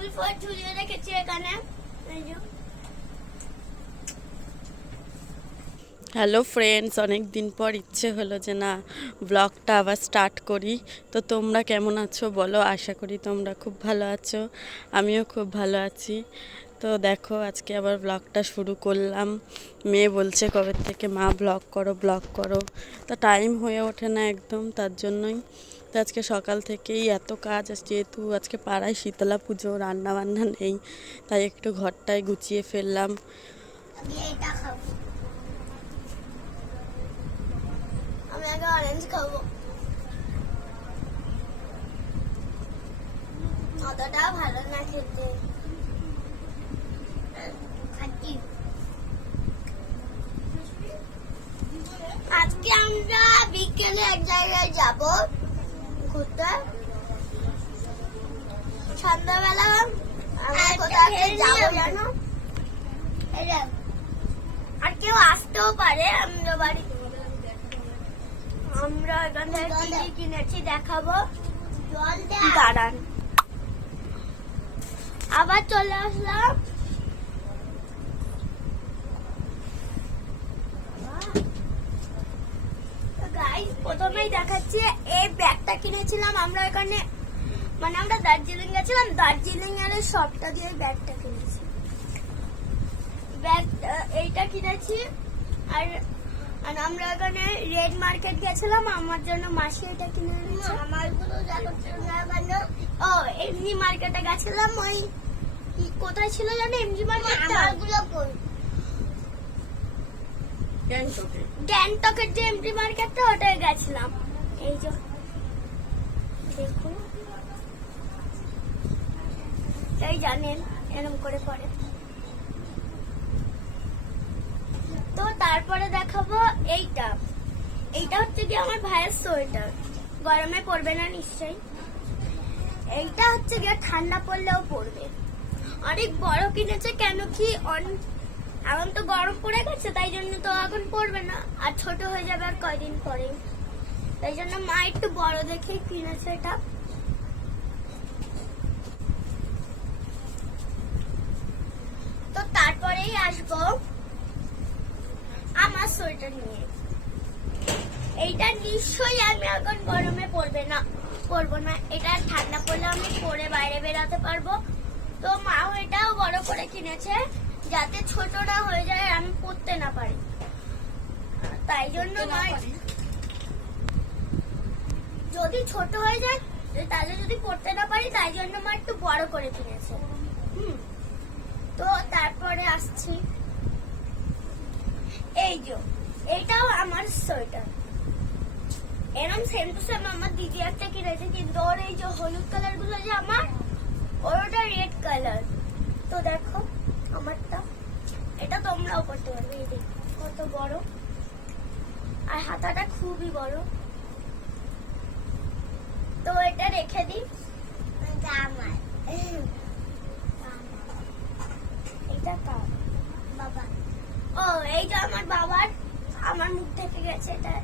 Table four ঝুলিয়ে রেখেছি এখানে। হ্যালো ফ্রেন্ডস, অনেক দিন পর ইচ্ছে হলো যে না ব্লগটা আবার স্টার্ট করি। তো তোমরা কেমন আছো বলো? আশা করি তোমরা খুব ভালো আছো, আমিও খুব ভালো আছি। তো দেখো আজকে আবার ব্লগটা শুরু করলাম। মেয়ে বলছে কবে থেকে মা ব্লগ করো ব্লগ করো, তো টাইম হয়ে ওঠে না একদম, তার জন্যই। তো আজকে সকাল থেকেই এত কাজ, যেহেতু আজকে পাড়ায় শীতলা পুজো, রান্না বান্না নেই, তাই একটু ঘরটায় গুছিয়ে ফেললাম। আমি আগে অরেঞ্জ খাবো, অতটা ভালো না খেতে। আজকে আমরা বিকেলে এক জায়গায় যাব ঘুরতে। সন্ধ্যাবেলা আমরা কোথাও যাবো জানো, আর কেউ আসতেও পারে আমরা বাড়ি। আমরা এখান থেকে কি কিনেছি দেখাবো, দাঁড়ান। আবার চলে আসলাম। গাইস প্রথমেই দেখাচ্ছি, এই ব্যাগটা কিনেছিলাম আমরা এখানে, মানে আমরা দার্জিলিং গেছিলাম, দার্জিলিং এর শপটা দিয়ে ব্যাগটা কিনেছি। ব্যাগ এইটা কিনেছি। আর আমরা এখানে রেড মার্কেট গেছিলাম, আমার জন্য মাসি এটা কিনে এনেছে। আমারগুলো ও এমজি মার্কেটে গেছিলাম, ওই কোথায় ছিল জানো এমজি মার্কেট? আমারগুলো কই? গ্যাংটকের যে এমজি মার্কেটটা, ওটায় গেছিলাম। এই যে দেখুন, এই জানেন এরকম করে পড়ে। তো তারপরে দেখাবো এইটা। এইটা হচ্ছে কি আমার ভাইয়ের সোয়েটার, গরমে পড়বে না নিশ্চয়ই। এইটা হচ্ছে গিয়ে ঠান্ডা পড়লেও পড়বে। অনেক বড় কিনেছে, কেন কি এখন তো গরম পড়ে গেছে, তাই জন্য তো এখন পড়বে না, আর ছোট হয়ে যাবে আর কয়দিন পরে। তাই জন্য মা একটু বড় দেখেই কিনেছে এটা। তো তারপরেই আসবো আমার সোয়েটার নিয়ে। এইটা নিশ্চয়ই আমি এখন গরমে পরবো না, এটা ঠান্ডা পড়লে আমি পরে বাইরে বেরাতে পারবো। তো মাও এটাও বড় করে কিনেছে, যাতে ছোট না হয়ে যায়, আমি পরতে না পারি। তাই জন্য মা যদি ছোট হয়ে যায় তাহলে যদি পরতে না পারি, তাই জন্য মা একটু বড় করে কিনেছে। তো তারপরে আসছি, এই যে এটাও আমার সোয়েটার, এরকম সেম টু সেম আমার দিদি একটা কিনেছে, কিন্তু ওর এই যে হলুদ কালার গুলো যে আমার, ওর ওটা রেড কালার। তো দেখো আমারটা, এটা তোমরাও করতে পারবে। এই দেখো কত বড়, আর হাতাটা খুবই বড়। তো এটা রেখে দিই। আমার এটা কার? বাবা। ও এই যে আমার বাবার, আমার মুখ থেকে গেছে এটা।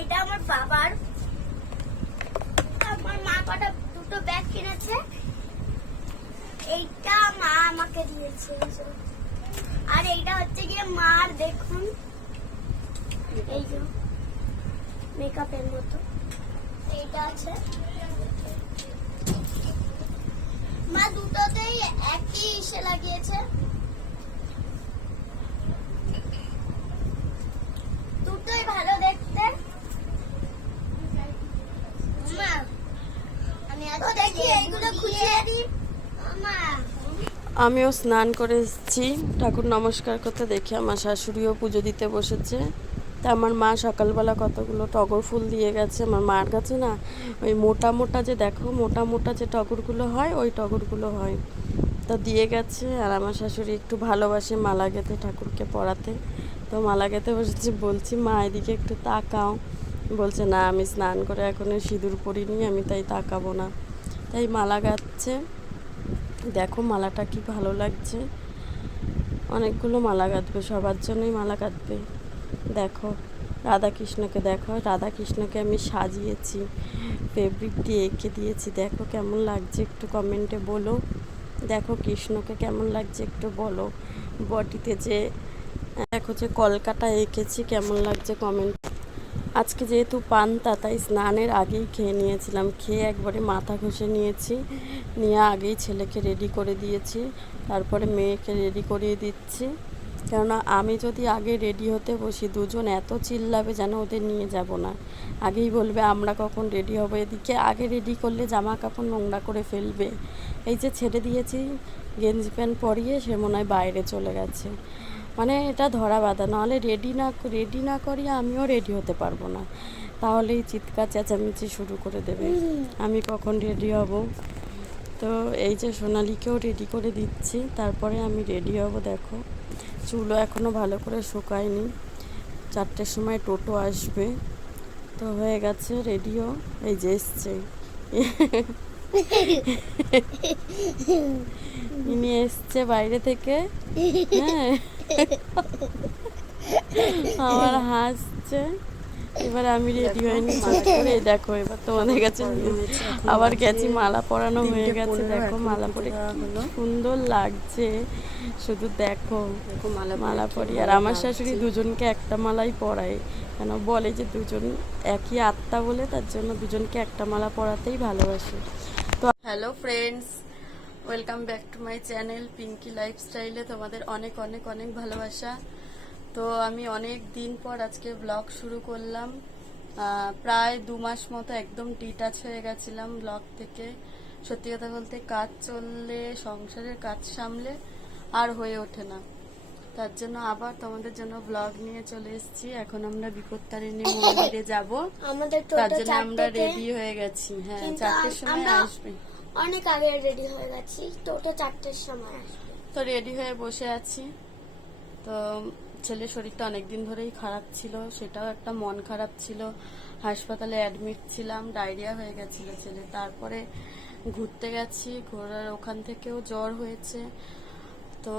এটা আমার বাবার। আমার মা কটা দুটো ব্যাগ কিনেছে, এইটা মা আমাকে দিয়েছে। আর এইটা হচ্ছে গিয়ে মার, দেখুন এই যে মেকআপের মতো এইটা আছে। মা দুটোতেই একই ইসে লাগিয়েছে, দুটোই ভালো দেখতে। তো দেখি এইগুলো খুঁজিয়ে দিই। আমিও স্নান করে এসেছি, ঠাকুর নমস্কার করতে, দেখি আমার শাশুড়িও পুজো দিতে বসেছে। তা আমার মা সকালবেলা কতগুলো টগর ফুল দিয়ে গেছে। আমার মার কাছে না ওই মোটা মোটা যে দেখো, মোটা মোটা যে টগরগুলো হয়, ওই টগরগুলো হয়, তা দিয়ে গেছে। আর আমার শাশুড়ি একটু ভালোবাসে মালা গেঁথে ঠাকুরকে পরাতে, তো মালা গেঁথে বসেছি। বলছি মা এদিকে একটু তাকাও, বলছে না আমি স্নান করে এখনো সিঁদুর পরিনি, আমি তাই তাকাবো না। তাই মালা গাঁথছে। দেখো মালাটা কি ভালো লাগছে, অনেকগুলো মালা গাঁথবে, সবার জন্যই মালা গাঁথবে। দেখো রাধাকৃষ্ণকে দেখো, রাধাকৃষ্ণকে আমি সাজিয়েছি, ফেব্রিক দিয়ে এঁকে দিয়েছি। দেখো কেমন লাগছে একটু কমেন্টে বলো। দেখো কৃষ্ণকে কেমন লাগছে একটু বলো। বডিতে যে দেখো যে কলকাটা এঁকেছি, কেমন লাগছে কমেন্ট। আজকে যেহেতু পান্তা, তাই স্নানের আগেই খেয়ে নিয়েছিলাম। খেয়ে একবারে মাথা ঘষে নিয়েছি, নিয়ে আগেই ছেলেকে রেডি করে দিয়েছি, তারপরে মেয়েকে রেডি করিয়ে দিচ্ছি। কেননা আমি যদি আগে রেডি হতে বসি, দুজন এত চিল্লাবে যেন ওদের নিয়ে যাব না। আগেই বলবে আমরা কখন রেডি হবো। এদিকে আগে রেডি করলে জামা কাপড় নোংরা করে ফেলবে। এই যে ছেড়ে দিয়েছি গেঞ্জি প্যান্ট পরিয়ে, সে মনে হয় বাইরে চলে গেছে। মানে এটা ধরা বাঁধা, নাহলে রেডি না করিয়ে আমিও রেডি হতে পারবো না। তাহলেই চিৎকার চেঁচামেচি শুরু করে দেবে আমি কখন রেডি হব। তো এই যে সোনালিকেও রেডি করে দিচ্ছি, তারপরে আমি রেডি হব। দেখো চুলও এখনও ভালো করে শুকায়নি, 4টের সময় টোটো আসবে। তো হয়ে গেছে রেডিও, এই যে এসছে ইনি এসছে বাইরে থেকে। হ্যাঁ আমার হাসছে। এবার আমি রেডি হয়ে নিচ্ছি করে, দেখো এবার তোমাদের কাছে আবার গেছি, মালা পরানো হয়ে গেছে। দেখো মালা পরে সুন্দর লাগছে, শুধু দেখো মালা পরি। আর আমার শাশুড়ি দুজনকে একটা মালাই পরায়, কেন বলে যে দুজন একই আত্মা বলে, তার জন্য দুজনকে একটা মালা পরাতেই ভালোবাসে। তো hello friends, welcome back to my channel Pinky লাইফস্টাইলে তোমাদের অনেক অনেক অনেক ভালোবাসা। তো আমি অনেক দিন পর আজকে ব্লগ শুরু করলাম। প্রায় 2 মাস মতো একদম ডিটাচ হয়ে গেছিলাম ব্লগ থেকে। সত্যি কথা বলতে কাজ চললে, সংসারের কাজ সামলে আর হয়ে ওঠে না, তার জন্য আবার তোমাদের জন্য ব্লগ নিয়ে চলে এসেছি। এখন আমরা বিপত্তারিণী মন্দিরে যাব, তার জন্য আমরা রেডি হয়ে গেছি। হ্যাঁ 4টের সময় আসবে। অনেক আগে রেডি হয়ে গেছি, টোটো 4টের সময় আসবে। তো রেডি হয়ে বসে আছি। তো ছেলের শরীরটা অনেকদিন ধরেই খারাপ ছিল, সেটাও একটা মন খারাপ ছিল। হাসপাতালে অ্যাডমিট ছিলাম, ডায়রিয়া হয়ে গেছিল ছেলে। তারপরে ঘুরতে গেছি, ঘোরার ওখান থেকেও জ্বর হয়েছে। তো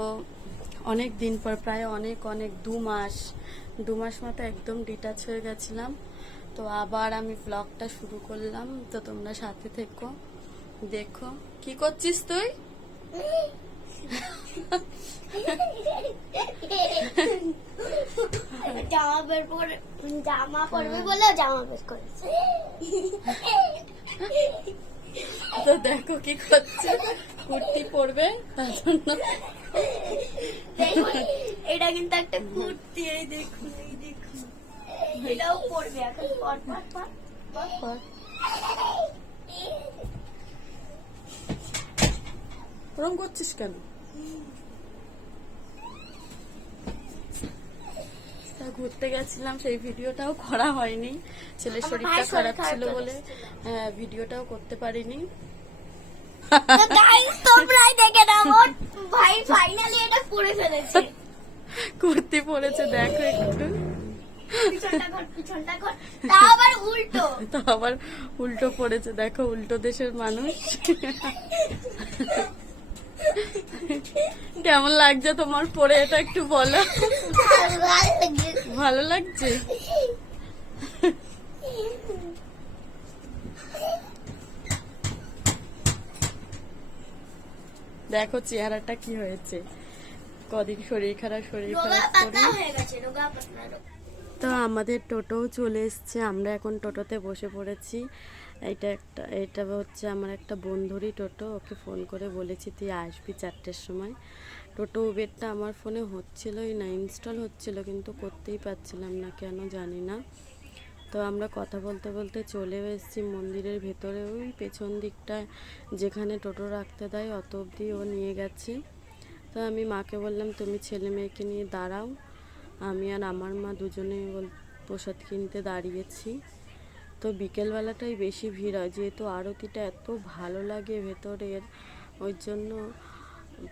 অনেক দিন পর, প্রায় অনেক 2 মাস মতো একদম ডিটাচ হয়ে গেছিলাম। তো আবার আমি ব্লগটা শুরু করলাম, তো তোমরা সাথে থেকো, দেখো। কি করছিস তুই? জামা পরবে বলে জামা বের করেছে। তো দেখো কি করছে, কুর্তি পরবে, তার জন্য এটা কিন্তু একটা কুর্তি। এই দেখুন, এটাও পরবে এখন। ওরম করছিস কেন? ঘুরতে গেছিলাম, সেই ভিডিওটাও করা হয়নি, ছেলের শরীরটা খারাপ ছিল বলে ভিডিওটাও করতে পারিনি। তোমরাই দেখে নাও, ভাই ফাইনালি এটা পরে ফেলেছে। কুর্তি পরেছে, দেখো একটু। পিছনটা ঘর, তা আবার উল্টো। তো আবার উল্টো পড়েছে, দেখো উল্টো দেশের মানুষ। কেমন লাগছে তোমার পরে এটা একটু বলো। ভালো লাগছে? দেখো চেহারাটা কি হয়েছে, কদিন শরীর খারাপ করে। তো আমাদের টোটোও চলে এসছে, আমরা এখন টোটোতে বসে পড়েছি। এটা হচ্ছে আমার একটা বন্ধুরই টোটো, ওকে ফোন করে বলেছি তুই আসবি 4টের সময়। টোটো উবেরটা আমার ফোনে হচ্ছিলই না, ইনস্টল হচ্ছিল কিন্তু করতেই পারছিলাম না, কেন জানি না। তো আমরা কথা বলতে বলতে চলে এসেছি মন্দিরের ভেতরে। ওই পেছন দিকটা যেখানে টোটো রাখতে দেয় অত অবধি ও নিয়ে গেছে। তো আমি মাকে বললাম তুমি ছেলে মেয়েকে নিয়ে দাঁড়াও, আমি আর আমার মা দুজনে প্রসাদ কিনতে দাঁড়িয়েছি। তো বিকেলবেলাটাই বেশি ভিড় হয়, যেহেতু আরতিটা এত ভালো লাগে ভেতরের, ওই জন্য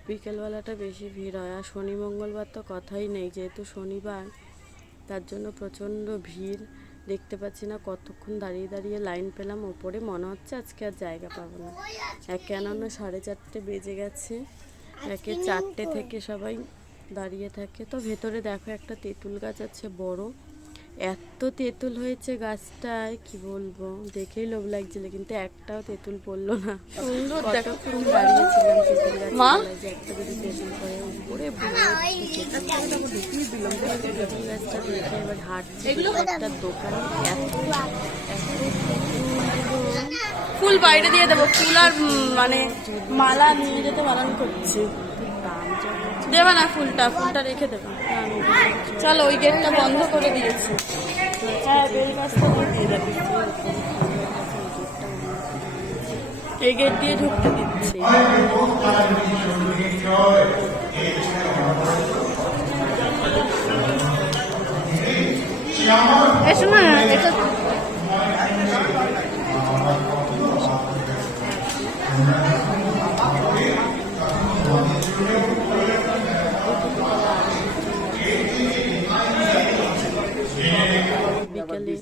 বিকেলবেলাটা বেশি ভিড় হয়। আর শনি মঙ্গলবার তো কথাই নেই, যেহেতু শনিবার, তার জন্য প্রচণ্ড ভিড়। দেখতে পাচ্ছি না কতক্ষণ দাঁড়িয়ে দাঁড়িয়ে লাইন পেলাম ওপরে, মনে হচ্ছে আজকে আর জায়গা পাবো না। কেননা 4:30 বেজে গেছে, 4টে থেকে সবাই দাঁড়িয়ে থাকে। তো ভেতরে দেখো একটা তেঁতুল গাছ আছে বড়, এত তেঁতুল হয়েছে গাছটায় কি বলবো, দেখেই লোভ লাগছিল, কিন্তু একটাও তেঁতুল পড়লো না। সুন্দর দেখো, ফুল দাঁড়িয়েছিলাম তেঁতুল গাছ, যে একটা যদি তেঁতুল পড়ে উপরে দেখিয়ে দিলাম। তেঁতুল গাছটা দেখে এবার হাঁটছে একটা দোকান, ফুল বাইরে দিয়ে দেবো, ফুল আর মানে মালা নিয়ে যেতে বারণ করছি। দেবে না ফুলটা, ফুলটা রেখে দেবে। চলো, ওই গেটটা বন্ধ করে দিয়েছি। হ্যাঁ, বেল গাছটা দিয়ে যাবে, এই গেট দিয়ে ঢুকতে দিচ্ছি। এসো না, এটা বিকালে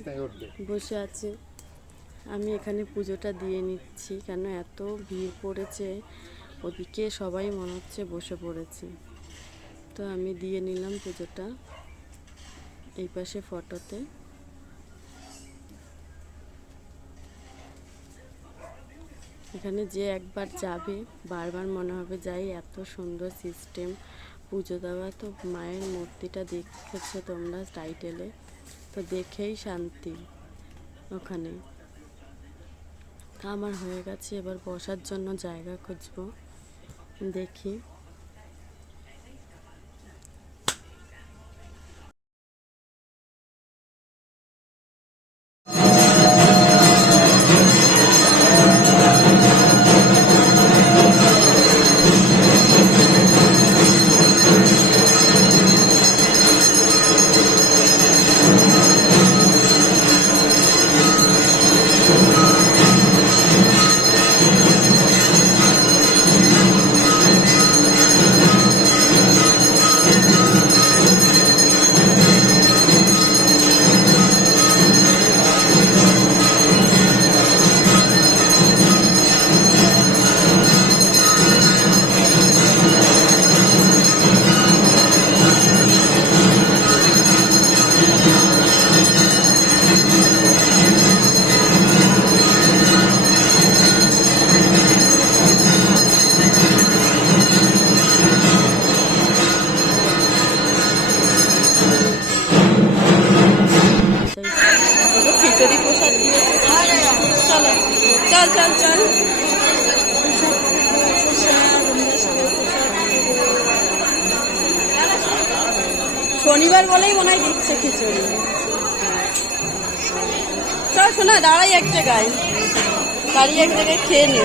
বসে আছে, আমি এখানে পুজোটা দিয়ে নিচ্ছি, কেন এত ভিড় পড়েছে ওদিকে, সবাই মনে হচ্ছে বসে পড়েছে। তো আমি দিয়ে নিলাম পুজোটা এই পাশে ফটোতে। এখানে যে একবার যাবে বারবার মনে হবে যাই, এত সুন্দর সিস্টেম পুজো দেওয়া। তো মায়ের মূর্তিটা দেখেছো তোমরা টাইটেলে, তো দেখেই শান্তি ওখানে। আমার হয়ে গেছে, এবার বসার জন্য জায়গা খুঁজবো, দেখি। খিচুড়ি প্রসাদ দিয়ে চলো, চল চল চল। শনিবার বলেই মনে হয় দিচ্ছে খিচুড়ি। চল শোনা, দাঁড়াই এক জায়গায়, দাঁড়িয়ে এক জায়গায় খেয়ে নি।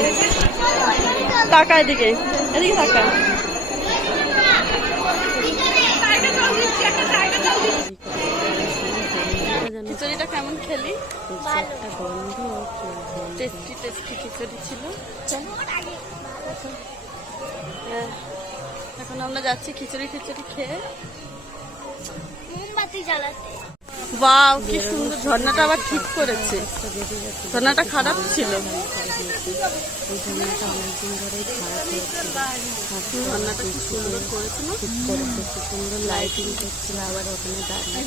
টাকা এদিকে, এদিকে টাকা। খিচুড়িটা কেমন খেলি? একটা গন্ধ, টেস্টি টেস্টি খিচুড়ি ছিল। এখন আমরা যাচ্ছি খিচুড়ি খেয়ে মোমবাতি জ্বালাতে। বাহ, কি সুন্দর! ঝর্ণাটা আবার ঠিক করেছে, ঝর্ণাটা খারাপ ছিল, ঝর্ণাটা কি সুন্দর করেছিল, ঠিক করেছে, কি সুন্দর লাইটিং করছিল। আবার ওখানে দাঁড়িয়ে